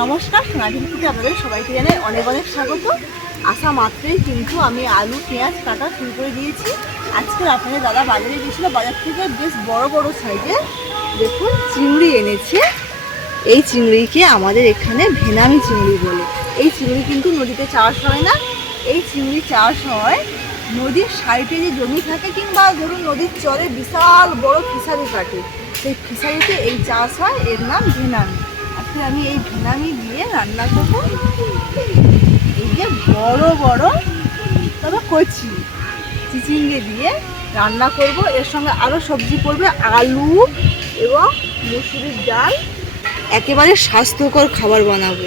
নমস্কার, সোনাঝুরি থেকে আপনাদের সবাইকে জানাই অনেক অনেক স্বাগত। আসা মাত্রই কিন্তু আমি আলু, পেঁয়াজ কাটা শুরু করে দিয়েছি। আজকে আপনাদের দাদা বাজারে গিয়েছিল, বাজার থেকে বেশ বড় বড় সাইজে দেখুন, চিংড়ি এনেছে। এই চিংড়িকে আমাদের এখানে ভেনামি চিংড়ি বলে। এই চিংড়ি কিন্তু নদীতে চাষ হয় না। এই চিংড়ি চাষ হয় নদীর সাইডে যে জমি থাকে, কিংবা ধরুন নদীর চরে বিশাল বড় ফিশারি কাটে সেই ফিশারিতে এই চাষ হয়, এর নাম ভেনামি। আজকে আমি এই ভেনামি দিয়ে রান্না করব। এই যে বড় বড় তবে কচি, চিচিঙ্গে দিয়ে রান্না করব। এর সঙ্গে আরও সবজি পড়বে আলু এবং মুসুরির ডাল। একেবারে স্বাস্থ্যকর খাবার বানাবো।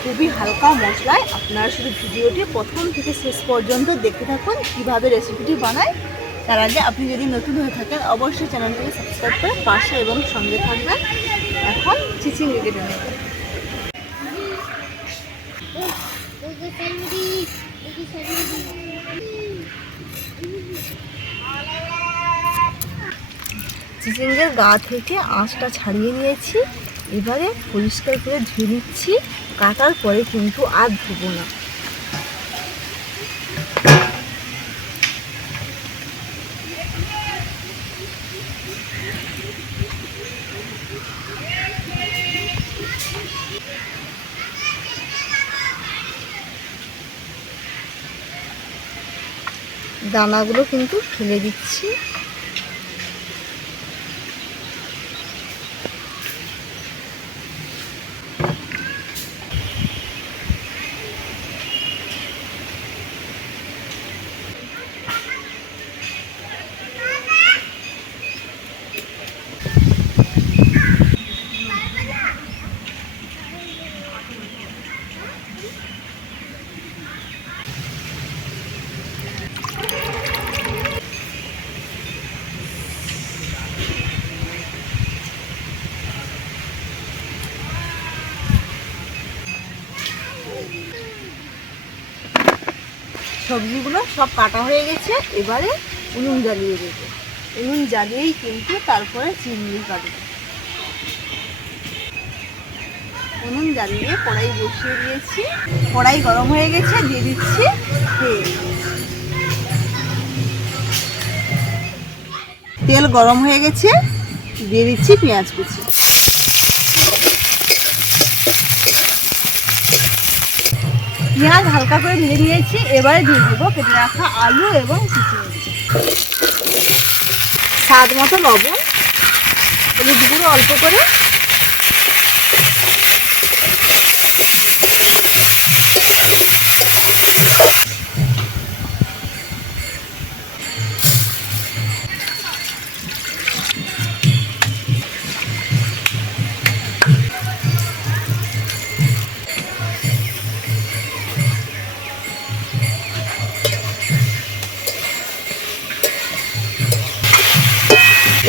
খুবই হালকা মশলায় আপনারা শুধু ভিডিওটি প্রথম থেকে শেষ পর্যন্ত দেখতে থাকুন, কীভাবে রেসিপিটি বানায় তার আগে আপনি যদি নতুন হয়ে থাকেন, অবশ্যই চ্যানেলটিকে সাবস্ক্রাইব করে পাশে এবং সঙ্গে থাকবেন। এখন চিচিং কেটে নেব গা থেকে আঁশটা ছাড়িয়ে নিয়েছি। এবারে পরিষ্কার করে ধুয়ে নিচ্ছি। কাটার পরে কিন্তু আর ধুবো না। দানাগুলো কিন্তু ফেলে দিচ্ছি। সবজিগুলো সব কাটা হয়ে গেছে। এবারে উনুন জ্বালিয়ে দেবো। উনুন জ্বালিয়েই কিন্তু তারপরে চিংড়ি কাটবো। উনুন জ্বালিয়ে কড়াই বসিয়ে দিয়েছি। কড়াই গরম হয়ে গেছে, দিয়ে দিচ্ছি তেল। তেল গরম হয়ে গেছে, দিয়ে দিচ্ছি পেঁয়াজ কুচি। পেঁয়াজ হালকা করে ভেজে নিয়েছি, এবারে দিয়ে দেবো কেটে রাখা আলু এবং স্বাদ মতো লবণ, হলুদ গুঁড়ো অল্প করে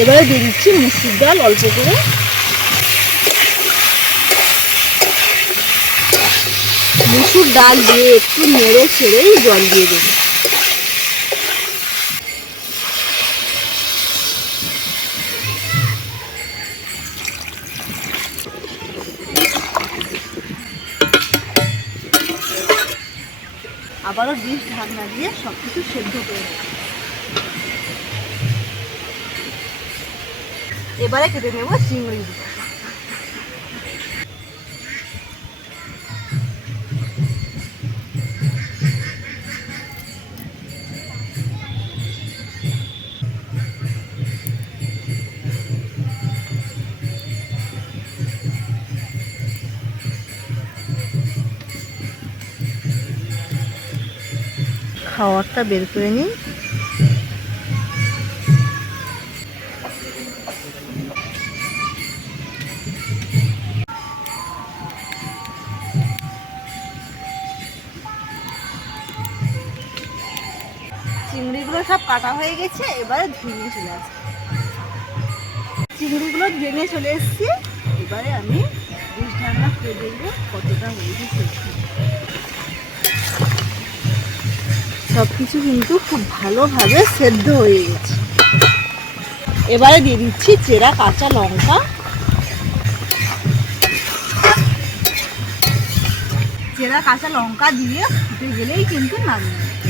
এবারে দিয়ে দিচ্ছি মুসুর ডাল অল্প করে। মুসুর ডাল দিয়ে একটু নেড়ে ছেড়েই জল দিয়ে দেবো। আবারও ডিশ ঢাকনা দিয়ে সব কিছু সেদ্ধ করে নেব। এবারে কেটে নেব চিংড়ি। খাওয়ারটা বের করে নিই। সব কাটা হয়ে গেছে, এবারে ধুয়ে চলে আসছে চিংড়িগুলো ধুয়ে চলে এসেছি, এবারে আমি বিষ ঢাকনা খুলে দেখব কতটা হয়েছে সব কিছু কিন্তু খুব ভালোভাবে সেদ্ধ হয়ে গেছে। এবারে দিয়ে দিচ্ছি চেরা কাঁচা লঙ্কা। চেরা কাঁচা লঙ্কা দিয়ে ফুটে গেলেই কিন্তু নামিয়ে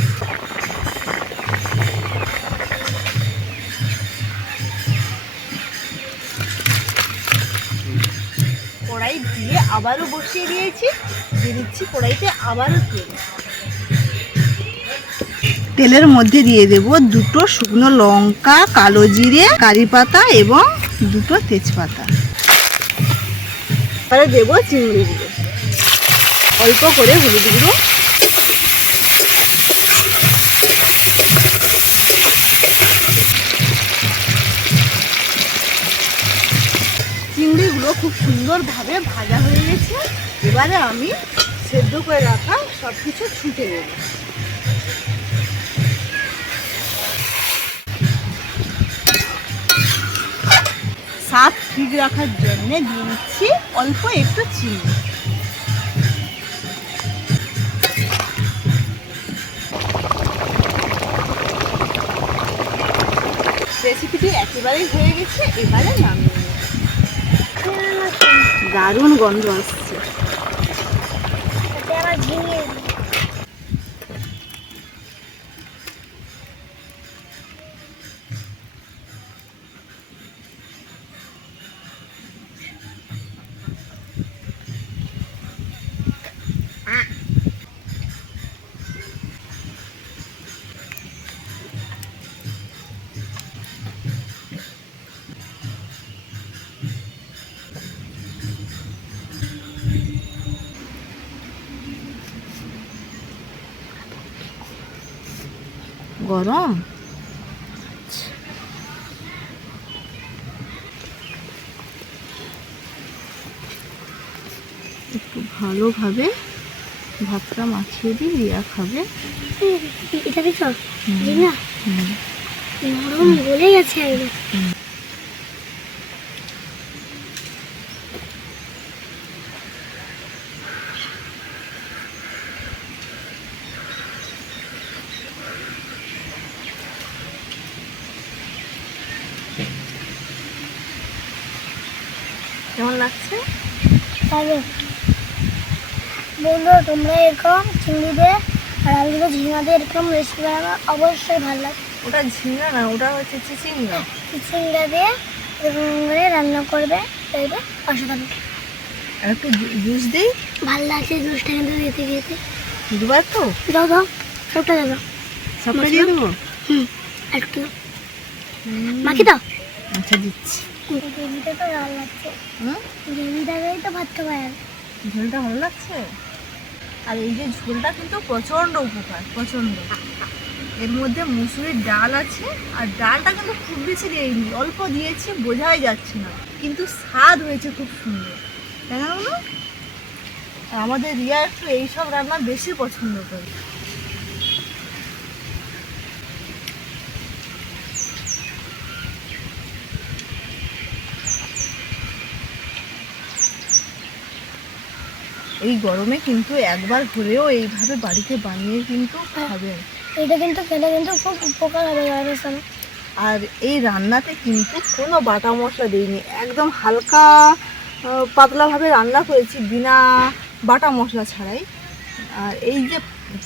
কড়াই দিয়ে আবারও বসিয়ে দিয়েছি। দিয়ে দিচ্ছি কড়াইতে আবারও তেল। তেলের মধ্যে দিয়ে দেব দুটো শুকনো লঙ্কা কালো জিরে কারি পাতা এবং দুটো তেজপাতা। এবারে দেবো চিংড়ি গুঁড়ো। অল্প করে হলুদ গুঁড়ো। চিংড়িগুলো খুব সুন্দরভাবে ভাজা হয়ে গেছে। এবারে আমি সেদ্ধ করে রাখা সব কিছু ছুটে দেব স্বাদ ঠিক রাখার জন্যে দিয়ে দিচ্ছি অল্প একটু চিনি। রেসিপিটি একেবারেই হয়ে গেছে, এবারে নামিয়ে নেব দারুণ গন্ধ আসছে। গরম? একটু ভালোভাবে ভাতটা মাখিয়ে দিই রিয়া খাবে। এটা দেখো না। নরম গলে গেছে লাগছে? ভালো বন্ধু তোমরা এরকম চিংড়ি দিয়ে আর ঝিঙা দিয়ে এরকম রেসিপি বানাবো অবশ্যই ভালো লাগে। ওটা ঝিঙা না ওটা হচ্ছে চিচিঙ্গা। চিংড়া দিয়ে এরকম করে রান্না করবে দেখবে অসাধারণ। আর একটু জুস দিই? ভালো লাগছে জুসটা কিন্তু দিতে দিতে দুবার তো? দাও দাও সবটা দাও সবটা দিয়ে দেবো? হুম একটু। মাখি দাও। আচ্ছা দিচ্ছি। গ্রেভিটা তো ভালো লাগছে। হুম? তো ভাত খাওয়া যাবে। ঝোলটা ভালো লাগছে? আর এই যে ঝোলটা কিন্তু প্রচণ্ড উপকার প্রচণ্ড। এর মধ্যে মুসুরির ডাল আছে আর ডালটা কিন্তু খুব বেশি দিইনি অল্প দিয়েছি বোঝাই যাচ্ছে না। কিন্তু স্বাদ হয়েছে খুব সুন্দর। তাই না আর আমাদের রিয়া একটু এইসব রান্না বেশি পছন্দ করে। এই গরমে কিন্তু একবার হলেও এইভাবে বাড়িতে বানিয়ে কিন্তু খাবেন এটা কিন্তু খেলে কিন্তু খুব উপকার হবে আর এই রান্নাতে কিন্তু কোনো বাটা মশলা দিইনি একদম হালকা পাতলাভাবে রান্না করেছি বিনা বাটা মশলা ছাড়াই। আর এই যে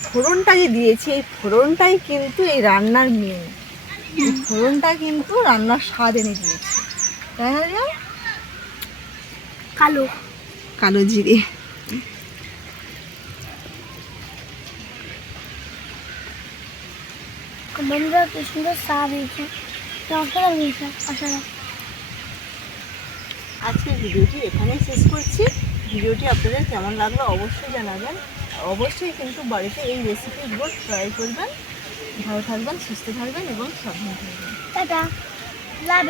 ফোড়নটা যে দিয়েছি এই ফোড়নটাই কিন্তু এই রান্নার মেন এই ফোড়নটা কিন্তু রান্নার স্বাদ এনে দিয়েছে। তাই না কালো। কালো জিরে। বন্ধুরা কি সুন্দর চা হয়েছে অসাধারণ হয়েছে অসাধারণ। আজকের ভিডিওটি এখানেই শেষ করছি। ভিডিওটি আপনাদের কেমন লাগল অবশ্যই জানাবেন। অবশ্যই কিন্তু বাড়িতে এই রেসিপিগুলো ট্রাই করবেন। ভালো থাকবেন সুস্থ থাকবেন এবং সাবধান থাকবেন। টাটা। লাভ